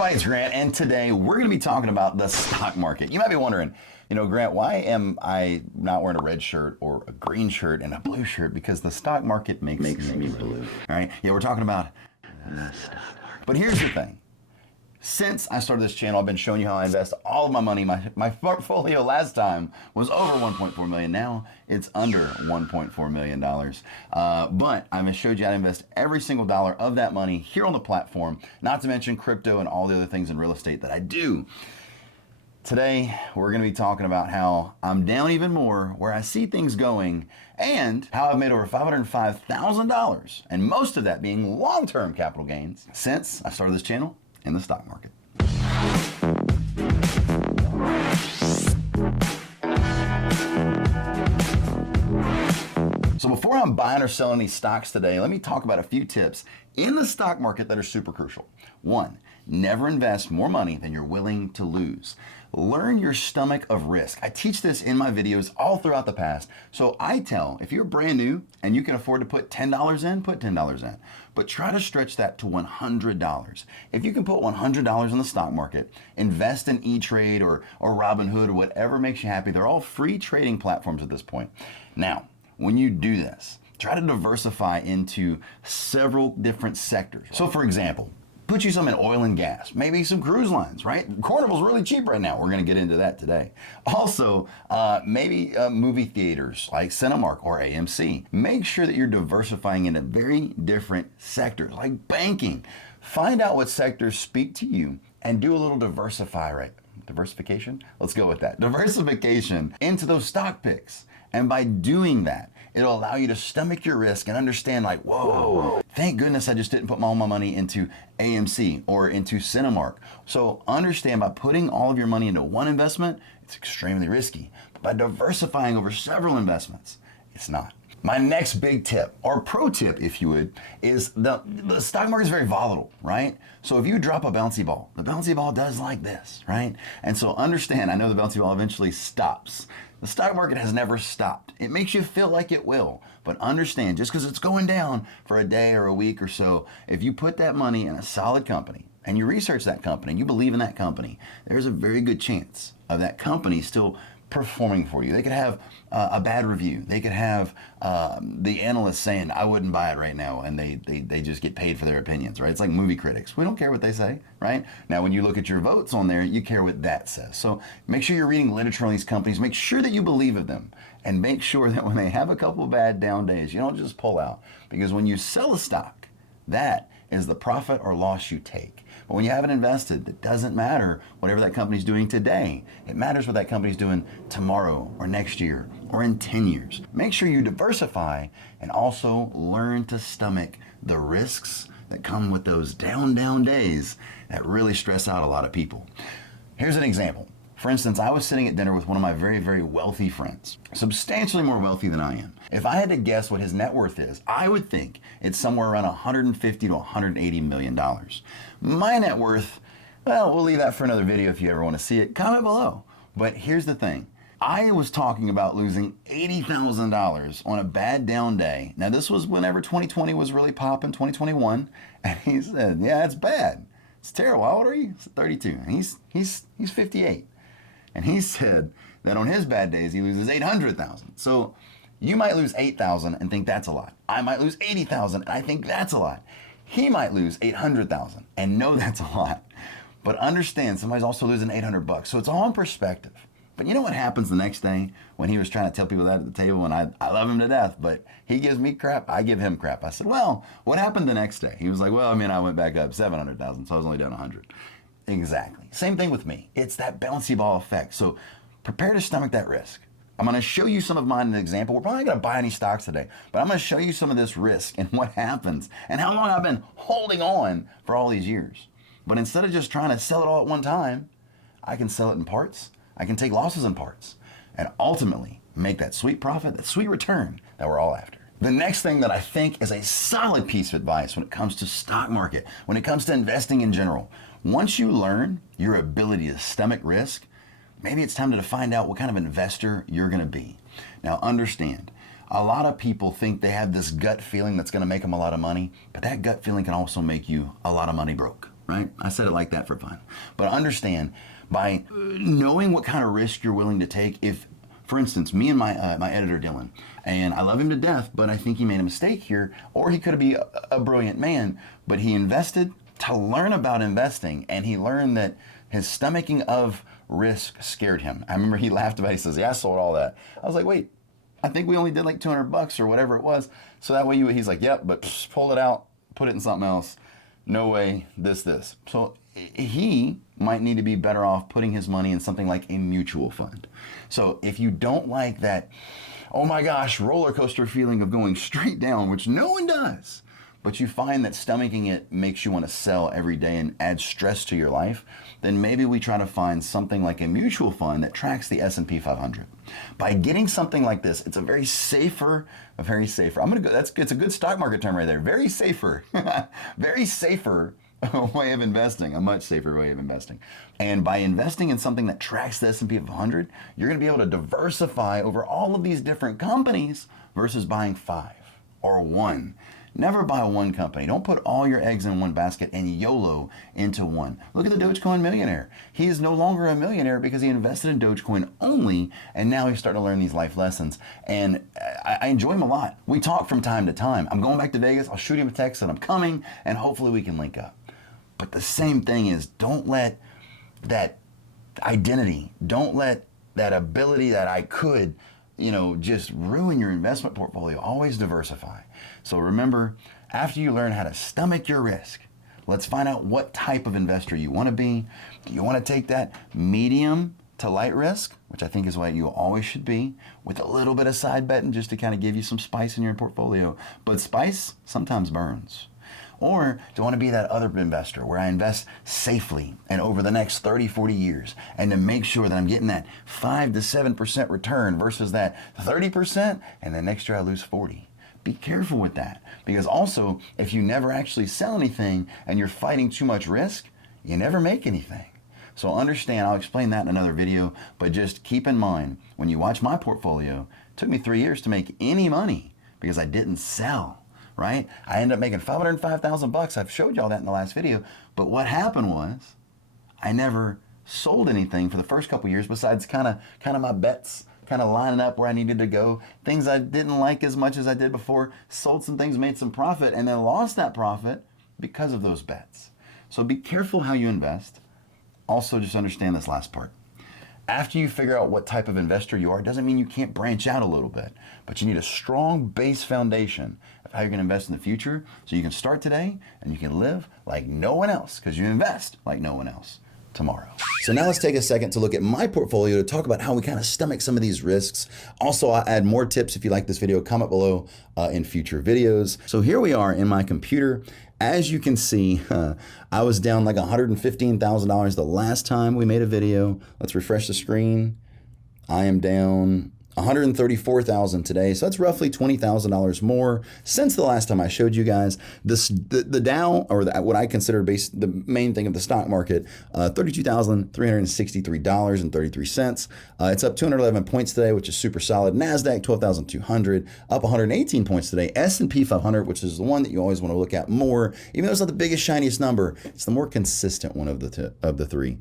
everybody, it's Grant, and today we're going to be talking about the stock market. You might be wondering, Grant, why am I not wearing a red shirt or a green shirt and a blue shirt? Because the stock market makes me blue. All right? Yeah, we're talking about the stock market. But here's the thing. Since I started this channel, I've been showing you how I invest all of my money. My portfolio last time was over $1.4 million. Now it's under $1.4 million. But I've showed you how to invest every single dollar of that money here on the platform, not to mention crypto and all the other things in real estate that I do. Today, we're going to be talking about how I'm down even more, where I see things going, and how I've made over $505,000, and most of that being long-term capital gains since I started this channel in the stock market. So before I'm buying or selling these stocks today, let me talk about a few tips in the stock market that are super crucial. One, never invest more money than you're willing to lose. Learn your stomach of risk. I teach this in my videos all throughout the past. So I tell, if you're brand new and you can afford to put $10 in, put $10 in. But try to stretch that to $100. If you can put $100 in the stock market, invest in E-Trade or Robinhood or whatever makes you happy. They're all free trading platforms at this point. Now, when you do this, try to diversify into several different sectors. So for example, put you some in oil and gas, maybe some cruise lines, right? Carnival's really cheap right now. We're gonna get into that today. Also, maybe movie theaters like Cinemark or AMC. Make sure that you're diversifying into very different sectors, like banking. Find out what sectors speak to you and do a little diversification? Let's go with that. Diversification into those stock picks. And by doing that, it'll allow you to stomach your risk and understand like, whoa, thank goodness I just didn't put all my money into AMC or into Cinemark. So understand, by putting all of your money into one investment, it's extremely risky. But by diversifying over several investments, it's not. My next big tip, or pro tip if you would, is the stock market is very volatile, right? So if you drop a bouncy ball, the bouncy ball does like this, right? And so understand, I know the bouncy ball eventually stops. The stock market has never stopped. It makes you feel like it will, but understand, just because it's going down for a day or a week or so, if you put that money in a solid company and you research that company and you believe in that company, there's a very good chance of that company still performing for you. They could have a bad review. They could have the analysts saying, I wouldn't buy it right now, and they just get paid for their opinions, right? It's like movie critics. We don't care what they say, right? Now, when you look at your votes on there, you care what that says. So make sure you're reading literature on these companies. Make sure that you believe in them, and make sure that when they have a couple of bad down days, you don't just pull out. Because when you sell a stock, that is the profit or loss you take. But when you haven't invested, it doesn't matter whatever that company's doing today. It matters what that company's doing tomorrow or next year or in 10 years. Make sure you diversify and also learn to stomach the risks that come with those down days that really stress out a lot of people. Here's an example. For instance, I was sitting at dinner with one of my very, very wealthy friends, substantially more wealthy than I am. If I had to guess what his net worth is, I would think it's somewhere around $150 to $180 million. My net worth, well, we'll leave that for another video if you ever want to see it. Comment below. But here's the thing. I was talking about losing $80,000 on a bad down day. Now, this was whenever 2020 was really popping, 2021. And he said, yeah, it's bad. It's terrible. How old are you? 32. And he's 58. And he said that on his bad days, he loses $800,000. So you might lose $8,000 and think that's a lot. I might lose $80,000 and I think that's a lot. He might lose $800,000 and know that's a lot. But understand, somebody's also losing $800. So it's all in perspective. But you know what happens the next day when he was trying to tell people that at the table, and I love him to death, but he gives me crap, I give him crap. I said, well, what happened the next day? He was like, well, I went back up 700,000, so I was only down 100. Exactly. Same thing with me. It's that bouncy ball effect. So prepare to stomach that risk. I'm going to show you some of mine in an example. We're probably not going to buy any stocks today, but I'm going to show you some of this risk and what happens and how long I've been holding on for all these years. But instead of just trying to sell it all at one time, I can sell it in parts. I can take losses in parts and ultimately make that sweet profit, that sweet return that we're all after. The next thing that I think is a solid piece of advice when it comes to stock market, when it comes to investing in general, once you learn your ability to stomach risk, maybe it's time to find out what kind of investor you're going to be. Now understand, a lot of people think they have this gut feeling that's going to make them a lot of money, but that gut feeling can also make you a lot of money broke, right? I said it like that for fun. But understand, by knowing what kind of risk you're willing to take, if, for instance, me and my editor Dylan, and I love him to death, but I think he made a mistake here, or he could be a brilliant man, but he invested to learn about investing, and he learned that his stomaching of risk scared him. I remember he laughed about it. He says, yeah, I sold all that. I was like, wait, I think we only did like $200 or whatever it was. So that way he's like, yep, but pull it out, put it in something else. No way, this. So he might need to be better off putting his money in something like a mutual fund. So if you don't like that, oh my gosh, roller coaster feeling of going straight down, which no one does, but you find that stomaching it makes you want to sell every day and add stress to your life, then maybe we try to find something like a mutual fund that tracks the S&P 500. By getting something like this, it's a very safer, it's a good stock market term right there, very safer way of investing, a much safer way of investing. And by investing in something that tracks the S&P 500, you're going to be able to diversify over all of these different companies versus buying 5 or 1. Never buy one company. Don't put all your eggs in one basket and YOLO into one. Look at the Dogecoin millionaire. He is no longer a millionaire because he invested in Dogecoin only, and now he's starting to learn these life lessons. And I enjoy him a lot. We talk from time to time. I'm going back to Vegas. I'll shoot him a text that I'm coming, and hopefully we can link up. But the same thing is, don't let that identity, don't let that ability that I could, just ruin your investment portfolio. Always diversify. So remember, after you learn how to stomach your risk, let's find out what type of investor you want to be. Do you want to take that medium to light risk, which I think is what you always should be, with a little bit of side betting just to kind of give you some spice in your portfolio. But spice sometimes burns. Or do you want to be that other investor where I invest safely and over the next 30, 40 years, and to make sure that I'm getting that 5 to 7% return versus that 30%, and then next year I lose 40. Be careful with that, because also if you never actually sell anything and you're fighting too much risk, you never make anything. So understand, I'll explain that in another video, but just keep in mind, when you watch my portfolio, it took me 3 years to make any money because I didn't sell. Right? I ended up making $505,000. I've showed y'all that in the last video. But what happened was I never sold anything for the first couple of years besides kind of my bets, kind of lining up where I needed to go. Things I didn't like as much as I did before, sold some things, made some profit, and then lost that profit because of those bets. So be careful how you invest. Also, just understand this last part. After you figure out what type of investor you are, doesn't mean you can't branch out a little bit, but you need a strong base foundation of how you're going to invest in the future so you can start today and you can live like no one else, because you invest like no one else tomorrow. So now let's take a second to look at my portfolio to talk about how we kind of stomach some of these risks. Also, I'll add more tips. If you like this video, comment below in future videos. So here we are in my computer. As you can see, I was down like $115,000 the last time we made a video. Let's refresh the screen. I am down $134,000 today, so that's roughly $20,000 more since the last time I showed you guys. The Dow, or what I consider the main thing of the stock market, $32,363.33. It's up 211 points today, which is super solid. NASDAQ 12,200, up 118 points today. S&P 500, which is the one that you always want to look at more, even though it's not the biggest, shiniest number, it's the more consistent one of the three.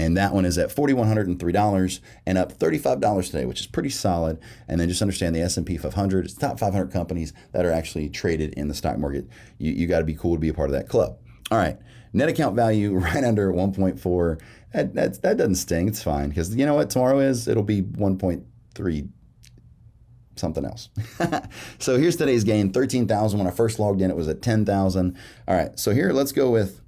And that one is at $4,103 and up $35 today, which is pretty solid. And then just understand the S&P 500, it's the top 500 companies that are actually traded in the stock market. You got to be cool to be a part of that club. All right, net account value right under 1.4. That doesn't sting, it's fine. Because you know what tomorrow is? It'll be 1.3 something else. So here's today's gain, 13,000. When I first logged in, it was at 10,000. All right, so here, let's go with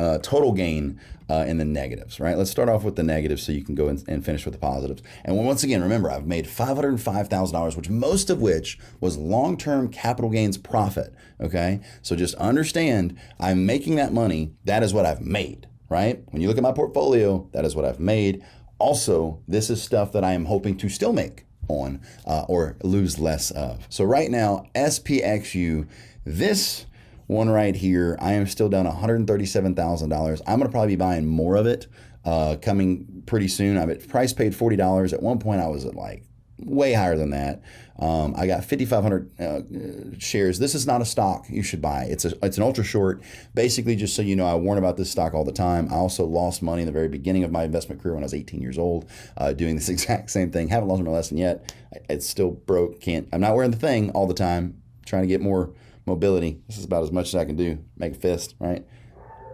total gain in the negatives, right? Let's start off with the negatives so you can go and finish with the positives. And once again, remember, I've made $505,000, which most of which was long-term capital gains profit, okay? So just understand, I'm making that money. That is what I've made, right? When you look at my portfolio, that is what I've made. Also, this is stuff that I am hoping to still make on or lose less of. So right now, SPXU, this one right here, I am still down $137,000. I'm going to probably be buying more of it coming pretty soon. I'm at price paid $40. At one point, I was at like way higher than that. I got 5,500 shares. This is not a stock you should buy. It's an ultra short. Basically, just so you know, I warn about this stock all the time. I also lost money in the very beginning of my investment career when I was 18 years old, doing this exact same thing. Haven't lost my lesson yet. It's still broke. I'm not wearing the thing all the time. Trying to get more mobility. This is about as much as I can do. Make a fist, right?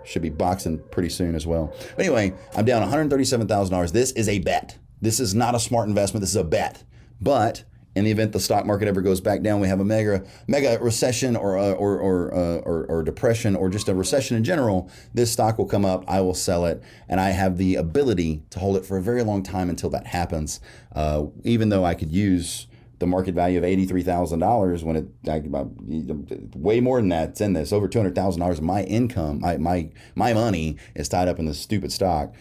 Should be boxing pretty soon as well. But anyway, I'm down $137,000. This is a bet. This is not a smart investment. This is a bet. But in the event the stock market ever goes back down, we have a mega recession or depression or just a recession in general, this stock will come up. I will sell it, and I have the ability to hold it for a very long time until that happens. Even though I could use the market value of $83,000 when way more than that's in this, over $200,000 of my income, my money is tied up in this stupid stock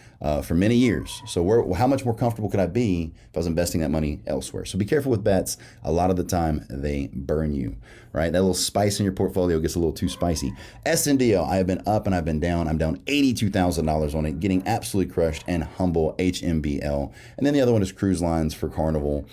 for many years. So how much more comfortable could I be if I was investing that money elsewhere? So be careful with bets. A lot of the time they burn you, right? That little spice in your portfolio gets a little too spicy. SNDL, I have been up and I've been down. I'm down $82,000 on it, getting absolutely crushed, and Humble, HMBL. And then the other one is Cruise Lines for Carnival.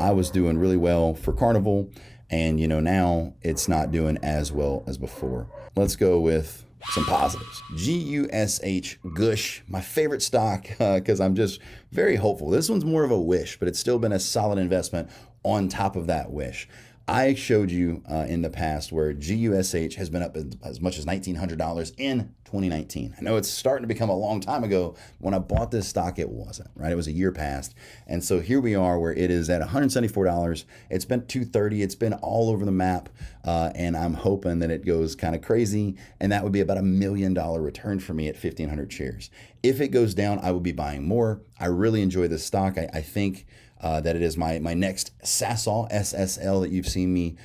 I was doing really well for Carnival, and now it's not doing as well as before. Let's go with some positives. GUSH, Gush, my favorite stock, because I'm just very hopeful. This one's more of a wish, but it's still been a solid investment on top of that wish. I showed you in the past where GUSH has been up as much as $1,900 in 2019. I know it's starting to become a long time ago. When I bought this stock, it wasn't, right? It was a year past. And so here we are where it is at $174. It's been $230. It's been all over the map. And I'm hoping that it goes kind of crazy. And that would be about $1 million return for me at 1,500 shares. If it goes down, I will be buying more. I really enjoy this stock. I think that it is my next Sasol, SSL, that you've seen me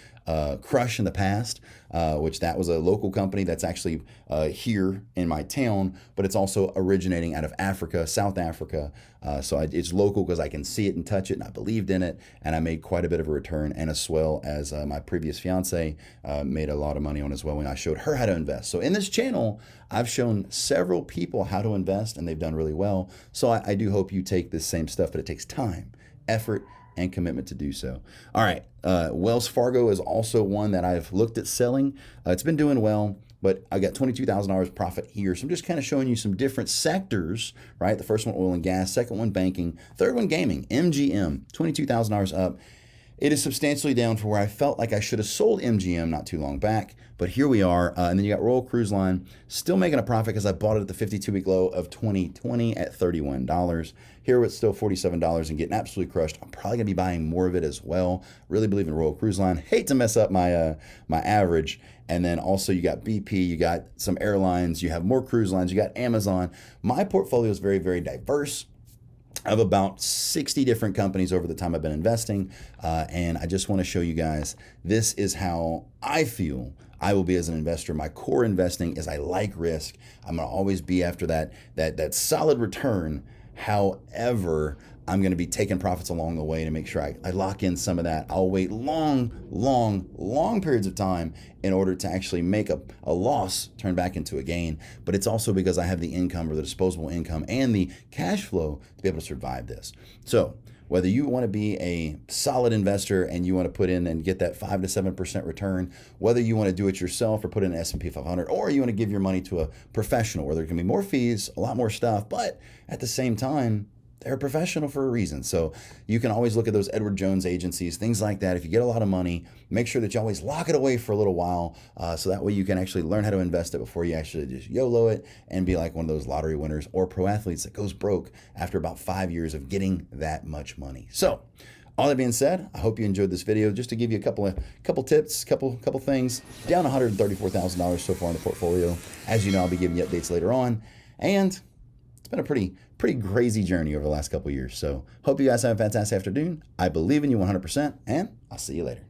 crush in the past, which that was a local company that's actually here in my town, but it's also originating out of Africa, South Africa. It's local because I can see it and touch it, and I believed in it, and I made quite a bit of a return, and as well as my previous fiance made a lot of money on as well when I showed her how to invest. So in this channel, I've shown several people how to invest, and they've done really well. So I do hope you take this same stuff, but it takes time, effort, and commitment to do so. All right, Wells Fargo is also one that I've looked at selling. It's been doing well, but I got $22,000 profit here. So I'm just kind of showing you some different sectors, right? The first one, oil and gas. Second one, banking. Third one, gaming. MGM, $22,000 up. It is substantially down from where I felt like I should have sold MGM not too long back, but here we are. And then you got Royal Cruise Line, still making a profit because I bought it at the 52-week low of 2020 at $31. Here it's still $47 and getting absolutely crushed. I'm probably gonna be buying more of it as well. Really believe in Royal Cruise Line. Hate to mess up my my average. And then also you got BP, you got some airlines, you have more cruise lines, you got Amazon. My portfolio is very, very diverse. I have about 60 different companies over the time I've been investing, and I just want to show you guys, this is how I feel I will be as an investor. My core investing is I like risk. I'm going to always be after that solid return. However, I'm going to be taking profits along the way to make sure I lock in some of that. I'll wait long periods of time in order to actually make a loss turn back into a gain. But it's also because I have the income or the disposable income and the cash flow to be able to survive this. So whether you want to be a solid investor and you want to put in and get that 5 to 7% return, whether you want to do it yourself or put in an S&P 500, or you want to give your money to a professional where there can be more fees, a lot more stuff, but at the same time, they're a professional for a reason. So you can always look at those Edward Jones agencies, things like that. If you get a lot of money, make sure that you always lock it away for a little while, so that way you can actually learn how to invest it before you actually just YOLO it and be like one of those lottery winners or pro athletes that goes broke after about 5 years of getting that much money. So all that being said, I hope you enjoyed this video. Just to give you a couple tips, couple things. Down $134,000 so far in the portfolio. As you know, I'll be giving you updates later on, and it's been a pretty crazy journey over the last couple of years. So hope you guys have a fantastic afternoon. I believe in you 100%, and I'll see you later.